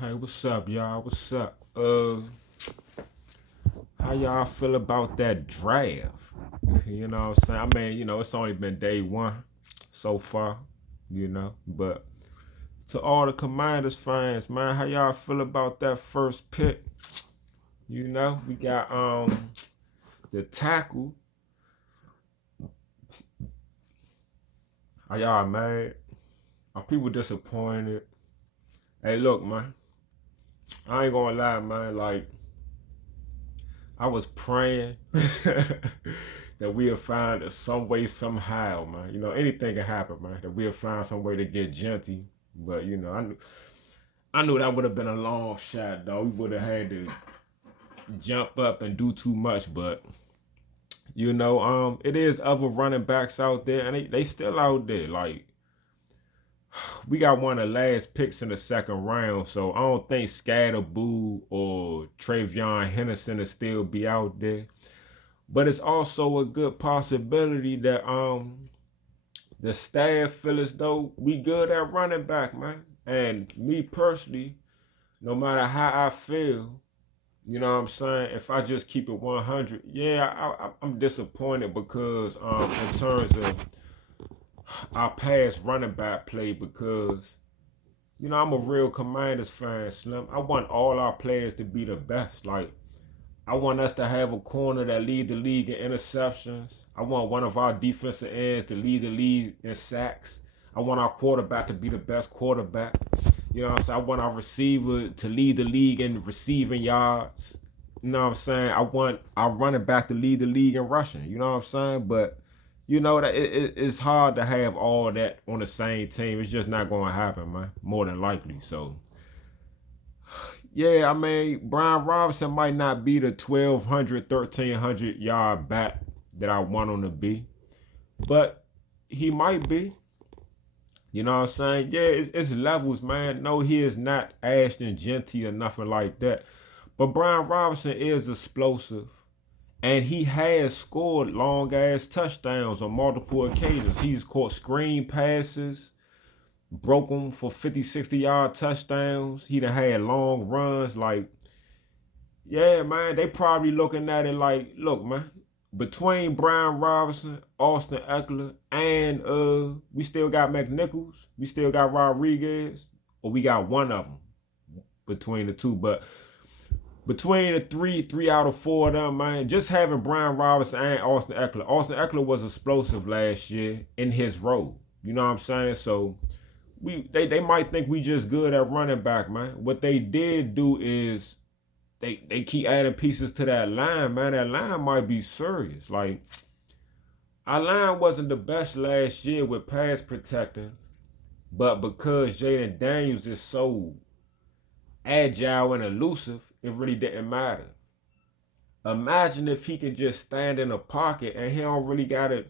Hey, what's up, y'all? What's up? How y'all feel about that draft? You know what I'm saying? I mean, it's only been day one so far, but to all the Commanders fans, man, how y'all feel about that first pick? We got the tackle. Are y'all mad? Are people disappointed? Hey, look, man, I ain't gonna lie, man, like I was praying that we'll find some way, somehow, man. Anything can happen, man. That we'll find some way to get Jeanty. But I knew that would have been a long shot, though. We would have had to jump up and do too much. But it is other running backs out there, and they still out there. Like we got one of the last picks in the second round, so I don't think Scatterboo or Travion Henderson will still be out there. But it's also a good possibility that the staff feel as though we good at running back, man. And me personally, no matter how I feel, you know what I'm saying? If I just keep it 100, yeah, I'm disappointed because in terms of our past running back play because I'm a real Commanders fan, Slim. I want all our players to be the best. Like I want us to have a corner that lead the league in interceptions. I want one of our defensive ends to lead the league in sacks. I want our quarterback to be the best quarterback. You know what I'm saying? I want our receiver to lead the league in receiving yards. You know what I'm saying? I want our running back to lead the league in rushing. You know what I'm saying? But that it's hard to have all that on the same team. It's just not going to happen, man. More than likely. So yeah, I mean, Brian Robinson might not be the 1,200, 1,300 yard back that I want him to be, but he might be. You know what I'm saying? Yeah, it's levels, man. No, he is not Ashton, Jeanty, or nothing like that. But Brian Robinson is explosive, and he has scored long ass touchdowns on multiple occasions. He's caught screen passes, broke them for 50, 60-yard touchdowns. He done had long runs. Like, yeah, man, they probably looking at it like, look, man, between Brian Robinson, Austin Eckler, and we still got McNichols, we still got Rodriguez, or we got one of them between the two. But between the three out of four of them, man, just having Brian Robinson and Austin Eckler. Austin Eckler was explosive last year in his role. You know what I'm saying? So they might think we just good at running back, man. What they did do is they keep adding pieces to that line, man. That line might be serious. Like our line wasn't the best last year with pass protecting, but because Jaden Daniels is so agile and elusive, it really didn't matter. Imagine if he could just stand in a pocket and he don't really gotta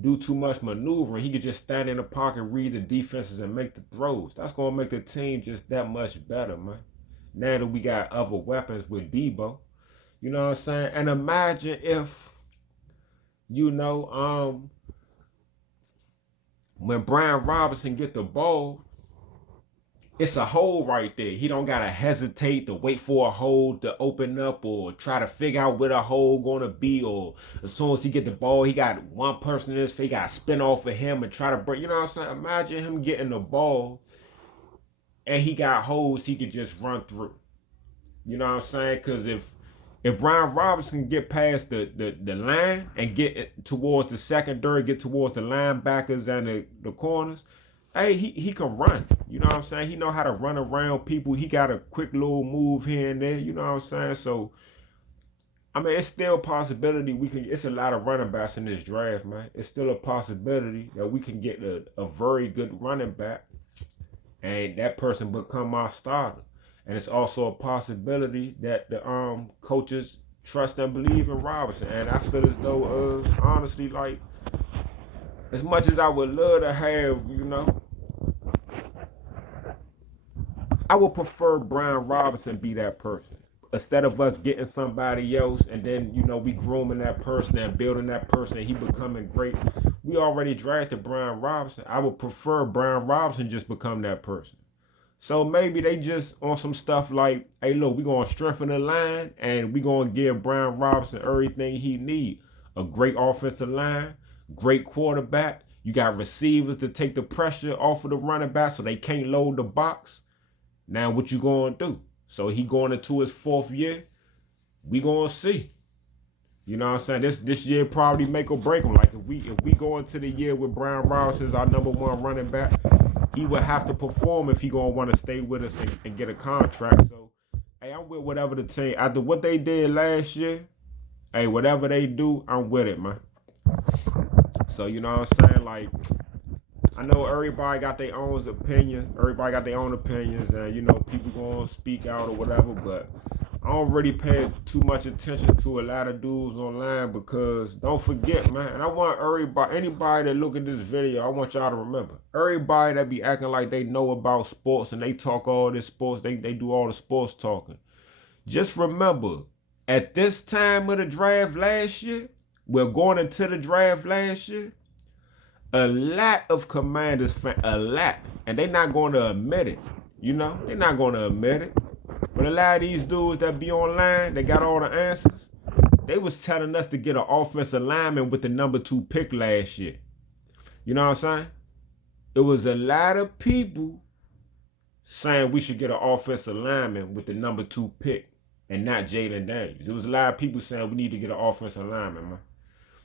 do too much maneuvering. He could just stand in the pocket, read the defenses, and make the throws. That's gonna make the team just that much better, man. Now that we got other weapons with Debo, you know what I'm saying? And imagine if, you know, when Brian Robinson get the ball, it's a hole right there. He don't gotta hesitate to wait for a hole to open up or try to figure out where the hole gonna be. Or as soon as he get the ball, he got one person in his face, he gotta spin off of him and try to break. You know what I'm saying? Imagine him getting the ball and he got holes he could just run through. You know what I'm saying? Because if Brian Robinson can get past the line and get towards the secondary, get towards the linebackers and the corners, hey, he can run. You know what I'm saying? He know how to run around people. He got a quick little move here and there. You know what I'm saying? So, I mean, it's still a possibility we can. It's a lot of running backs in this draft, man. It's still a possibility that we can get a very good running back, and that person become our starter. And it's also a possibility that the coaches trust and believe in Robinson. And I feel as though, honestly, like as much as I would love to have, I would prefer Brian Robinson be that person instead of us getting somebody else and then we grooming that person and building that person and he becoming great. We already drafted Brian Robinson. I would prefer Brian Robinson just become that person. So maybe they just on some stuff like, hey, look, we gonna strengthen the line and we gonna give Brian Robinson everything he need. A great offensive line, great quarterback. You got receivers to take the pressure off of the running back so they can't load the box. Now what you gonna do? So he going into his 4th year. We gonna see. You know what I'm saying? This year probably make or break him. Like if we go into the year with Brian Robinson as our #1 running back, he would have to perform if he gonna want to stay with us and get a contract. So, hey, I'm with whatever the team after what they did last year. Hey, whatever they do, I'm with it, man. So you know what I'm saying? Like, I know everybody got their own opinions. Everybody got their own opinions, and you know people gonna speak out or whatever. But I don't really pay too much attention to a lot of dudes online because don't forget, man. And I want anybody that look at this video, I want y'all to remember. Everybody that be acting like they know about sports and they talk all this sports, they do all the sports talking. Just remember, at this time of the draft last year, we're going into the draft last year, a lot of Commanders fans, and they not going to admit it. You know, they're not going to admit it. But a lot of these dudes that be online, they got all the answers. They was telling us to get an offensive lineman with the #2 pick last year. You know what I'm saying? It was a lot of people saying we should get an offensive lineman with the #2 pick and not Jaden Daniels. There was a lot of people saying we need to get an offensive lineman, man.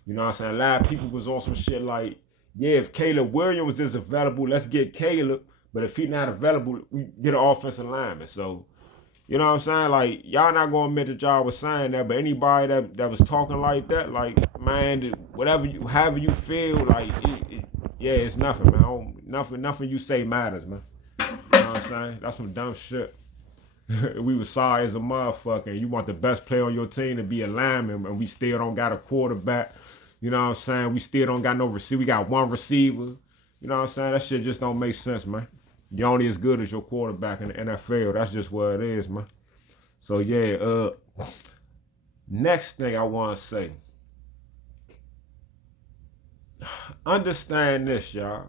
You know what I'm saying? A lot of people was on some shit like, yeah, if Caleb Williams is available, let's get Caleb. But if he's not available, we get an offensive lineman. So, you know what I'm saying? Like, y'all not going to admit that y'all was saying that, but anybody that was talking like that, like, man, however you feel, like, yeah, it's nothing, man. Nothing you say matters, man. You know what I'm saying? That's some dumb shit. We was sorry as a motherfucker, and you want the best player on your team to be a lineman, and we still don't got a quarterback. You know what I'm saying? We still don't got no receiver. We got one receiver. You know what I'm saying? That shit just don't make sense, man. You're only as good as your quarterback in the NFL. That's just what it is, man. So, yeah, next thing I want to say. Understand this, y'all.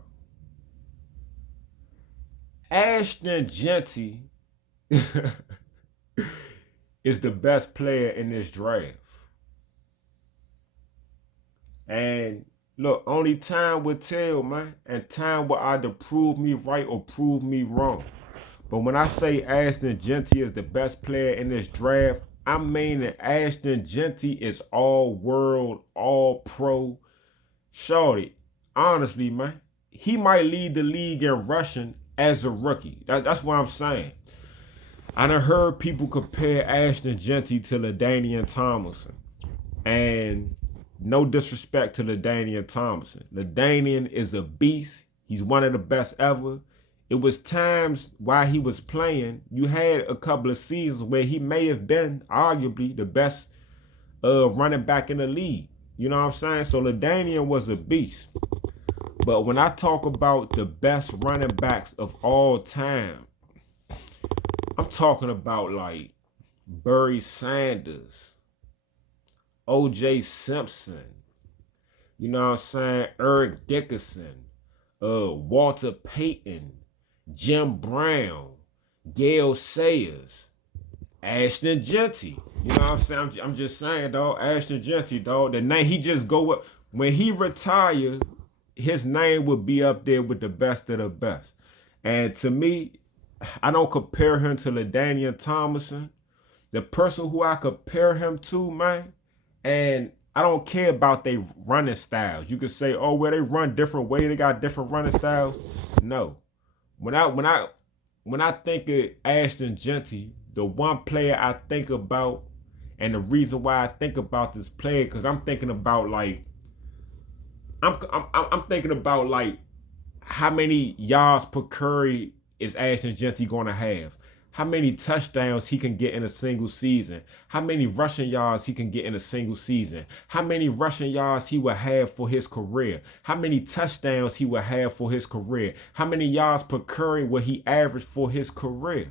Ashton Jeanty is the best player in this draft. And look, only time will tell, man. And time will either prove me right or prove me wrong. But when I say Ashton Jeanty is the best player in this draft, I mean that Ashton Jeanty is all world, all pro. Shorty, honestly, man, he might lead the league in rushing as a rookie. That's what I'm saying. I done heard people compare Ashton Jeanty to LaDainian Tomlinson. And no disrespect to LaDainian Tomlinson. LaDainian is a beast. He's one of the best ever. It was times while he was playing, you had a couple of seasons where he may have been arguably the best running back in the league. You know what I'm saying? So LaDainian was a beast. But when I talk about the best running backs of all time, I'm talking about like Barry Sanders, O.J. Simpson, you know what I'm saying? Eric Dickerson, Walter Payton, Jim Brown, Gale Sayers, Ashton Jeanty. You know what I'm saying? I'm just saying, dog. Ashton Jeanty, dog. The name he just go up when he retired, his name would be up there with the best of the best. And to me, I don't compare him to LaDainian Tomlinson. The person who I compare him to, man, and I don't care about their running styles. You could say, oh, well, they run different ways. They got different running styles. No. When I think of Ashton Jeanty, the one player I think about, and the reason why I think about this player, because I'm thinking about like, I'm thinking about like how many yards per carry is Ashton Jeanty gonna have? How many touchdowns he can get in a single season? How many rushing yards he can get in a single season? How many rushing yards he will have for his career? How many touchdowns he will have for his career? How many yards per carry will he average for his career?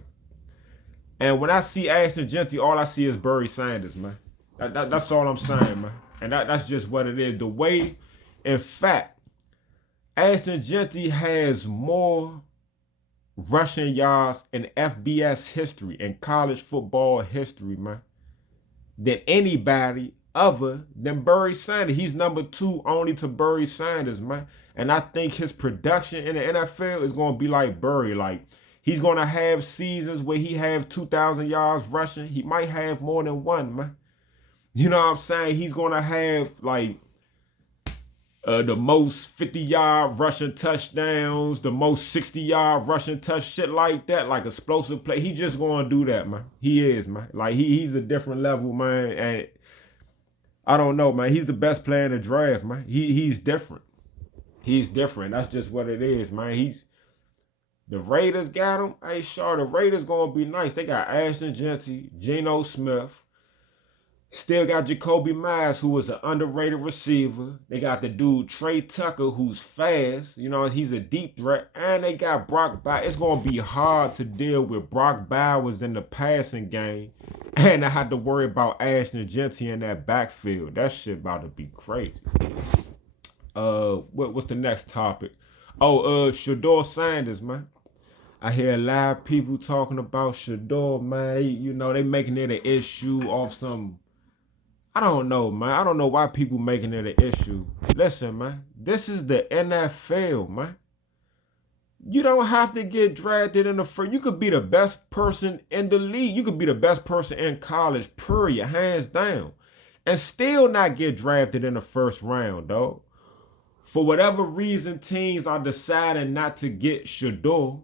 And when I see Ashton Jeanty, all I see is Barry Sanders, man. That's all I'm saying, man. And that's just what it is. The way, in fact, Ashton Jeanty has more rushing yards in FBS history and college football history, man, than anybody other than Barry Sanders. He's number 2 only to Barry Sanders, man. And I think his production in the NFL is going to be like Barry. Like, he's going to have seasons where he have 2,000 yards rushing. He might have more than one, man. You know what I'm saying? He's going to have, like, the most 50-yard rushing touchdowns, the most 60-yard rushing shit like that, like explosive play. He just gonna do that, man. He is, man. Like, he's a different level, man. And I don't know, man. He's the best player in the draft, man. He's different. He's different. That's just what it is, man. The Raiders got him. Hey, sure, the Raiders gonna be nice. They got Ashton, Jeanty, Geno Smith. Still got Jacoby Myers, who was an underrated receiver. They got the dude Trey Tucker, who's fast. You know, he's a deep threat. And they got Brock Bowers. It's going to be hard to deal with Brock Bowers in the passing game. And I had to worry about Ashton Jeanty in that backfield. That shit about to be crazy. What's the next topic? Shadeur Sanders, man. I hear a lot of people talking about Shadeur, man. They making it an issue off some... I don't know, man. I don't know why people making it an issue. Listen, man. This is the NFL, man. You don't have to get drafted in the first. You could be the best person in the league. You could be the best person in college, period, hands down, and still not get drafted in the first round, dog. For whatever reason, teams are deciding not to get Shadeur.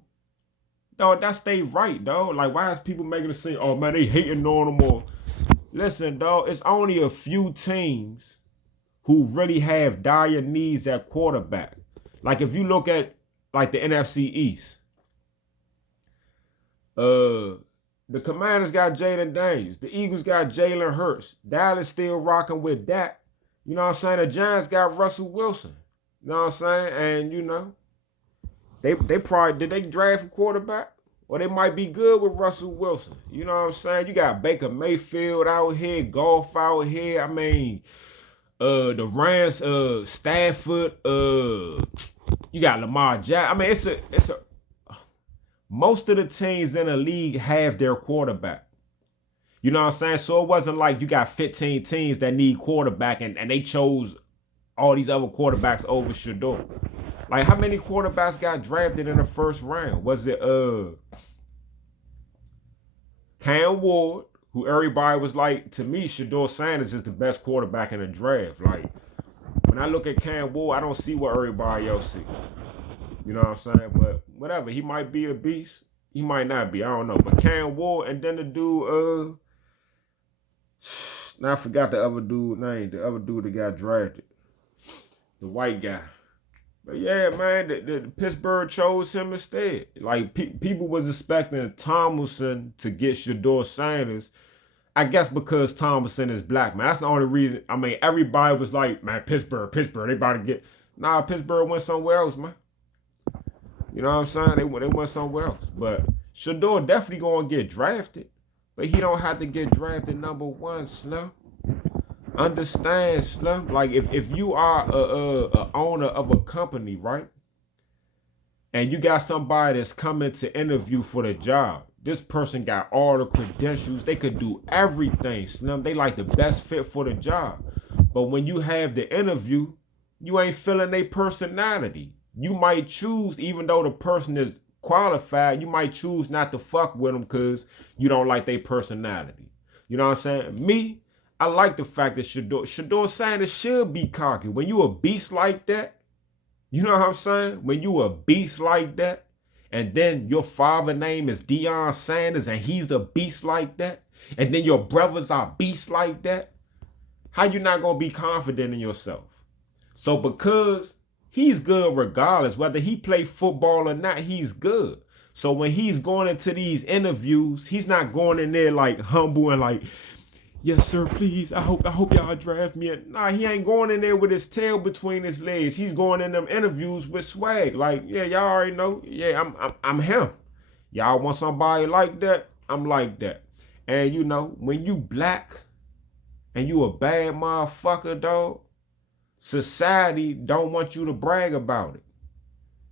Dog, that's they right, dog. Like, why is people making it seem, oh, man, they hating on him or... Listen, dog, it's only a few teams who really have dire needs at quarterback. Like, if you look at, like, the NFC East, the Commanders got Jaden Daniels. The Eagles got Jalen Hurts. Dallas still rocking with that. You know what I'm saying? The Giants got Russell Wilson. You know what I'm saying? And, they probably, did they draft a quarterback? Or they might be good with Russell Wilson. You know what I'm saying? You got Baker Mayfield out here, Goff out here. I mean, the Rams, Stafford, you got Lamar Jackson. I mean, it's a most of the teams in the league have their quarterback. You know what I'm saying? So it wasn't like you got 15 teams that need quarterback and they chose all these other quarterbacks over Shadeur. Like, how many quarterbacks got drafted in the first round? Was it Cam Ward, who everybody was like, to me, Shadeur Sanders is the best quarterback in the draft. Like, when I look at Cam Ward, I don't see what everybody else see. You know what I'm saying? But whatever, he might be a beast. He might not be. I don't know. But Cam Ward, and then the dude, now I forgot the other dude's name. The other dude that got drafted. The white guy. But yeah, man, the Pittsburgh chose him instead. Like, people was expecting Tomlinson to get Shadeur Sanders. I guess because Tomlinson is black, man. That's the only reason. I mean, everybody was like, man, Pittsburgh, they about to get... Nah, Pittsburgh went somewhere else, man. You know what I'm saying? They went somewhere else. But Shadeur definitely going to get drafted. But he don't have to get drafted number 1, Slim. Understand, Slim. Like, if you are a owner of a company, right? And you got somebody that's coming to interview for the job. This person got all the credentials. They could do everything, Slim. They like the best fit for the job. But when you have the interview, you ain't feeling their personality. You might choose, even though the person is qualified, you might choose not to fuck with them because you don't like their personality. You know what I'm saying? Me, I like the fact that Shadeur Sanders should be cocky. When you a beast like that, you know what I'm saying? When you a beast like that, and then your father name is Deion Sanders and he's a beast like that, and then your brothers are beasts like that, how you not going to be confident in yourself? So because he's good regardless, whether he play football or not, he's good. So when he's going into these interviews, he's not going in there like humble and like, yes, sir, please, I hope y'all draft me. Nah, he ain't going in there with his tail between his legs. He's going in them interviews with swag. Like, yeah, y'all already know. Yeah, I'm him. Y'all want somebody like that? I'm like that. And you know, when you black and you a bad motherfucker, dog, society don't want you to brag about it.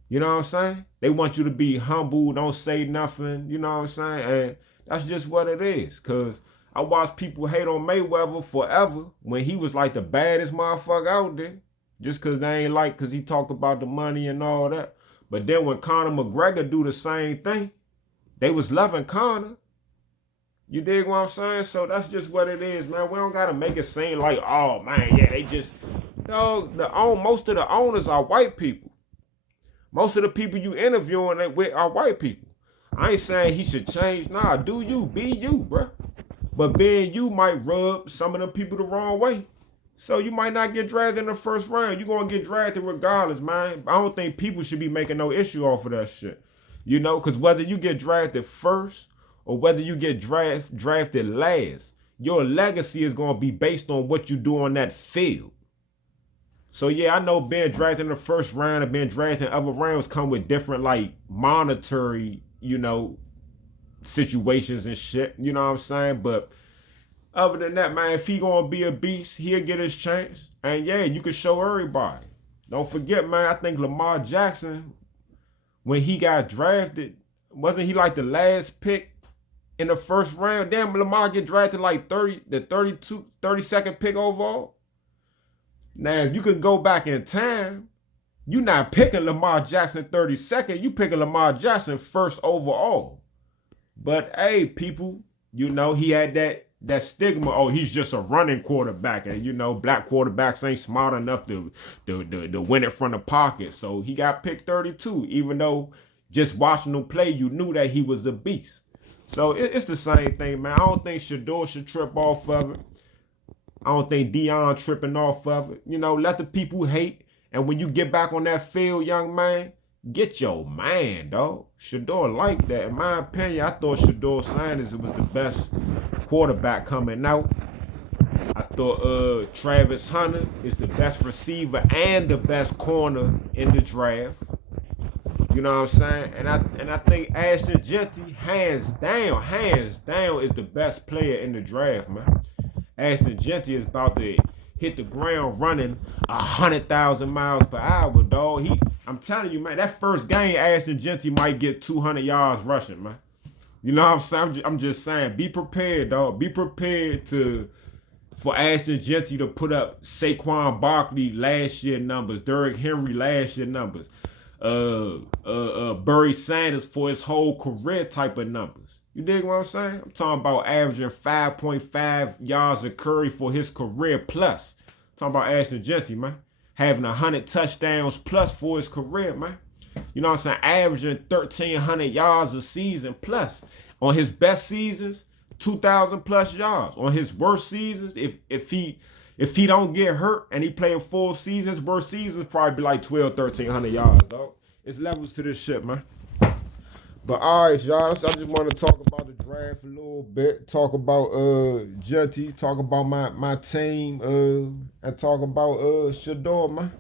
You know what I'm saying? They want you to be humble, don't say nothing, you know what I'm saying? And that's just what it is. Cause I watched people hate on Mayweather forever when he was like the baddest motherfucker out there. Just cause they ain't like, cause he talked about the money and all that. But then when Conor McGregor do the same thing, they was loving Conor. You dig what I'm saying? So that's just what it is, man. We don't gotta make it seem like, oh man, yeah, they just, most of the owners are white people. Most of the people you interviewing with are white people. I ain't saying he should change. Nah, do you, be you, bro. But being you might rub some of them people the wrong way. So you might not get drafted in the first round. You're going to get drafted regardless, man. I don't think people should be making no issue off of that shit. You know, because whether you get drafted first or whether you get drafted last, your legacy is going to be based on what you do on that field. So yeah, I know being drafted in the first round and being drafted in other rounds come with different like monetary, situations and shit. You know what I'm saying? But other than that, man, if he gonna be a beast, he'll get his chance. And yeah, you can show everybody. Don't forget, man, I think Lamar Jackson, when he got drafted, wasn't he like the last pick in the first round? Damn, Lamar get drafted like 32nd pick overall. Now, if you could go back in time, you not picking Lamar Jackson 32nd, you picking Lamar Jackson first overall. But hey, people, he had that stigma. Oh, he's just a running quarterback, and black quarterbacks ain't smart enough to win it from the pocket. So he got picked 32, even though just watching him play, you knew that he was a beast. So it's the same thing, man. I don't think SHADEUR should trip off of it. I don't think Dion tripping off of it. Let the people hate. And when you get back on that field, young man, get your man, dog. SHADEUR like that. In my opinion, I thought SHADEUR Sanders was the best quarterback coming out. I thought Travis Hunter is the best receiver and the best corner in the draft. You know what I'm saying? And I think Ashton Jeanty, hands down, is the best player in the draft, man. Ashton Jeanty is about to hit the ground running 100,000 miles per hour, dog. I'm telling you, man, that first game, Ashton Jeanty might get 200 yards rushing, man. You know what I'm saying? I'm just saying, be prepared, dog. Be prepared for Ashton Jeanty to put up Saquon Barkley last year numbers, Derrick Henry last year numbers, Barry Sanders for his whole career type of numbers. You dig what I'm saying? I'm talking about averaging 5.5 yards a carry for his career plus. I'm talking about Ashton Jeanty, man. Having 100 touchdowns plus for his career, man. You know what I'm saying? Averaging 1,300 yards a season plus. On his best seasons, 2,000 plus yards. On his worst seasons, if he don't get hurt and he playing full seasons, worst seasons probably be like 1,300 yards, dog. It's levels to this shit, man. But all right, y'all. I just want to talk about the draft a little bit. Talk about Jeanty. Talk about my team. And talk about SHADEUR, man.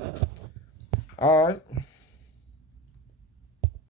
All right.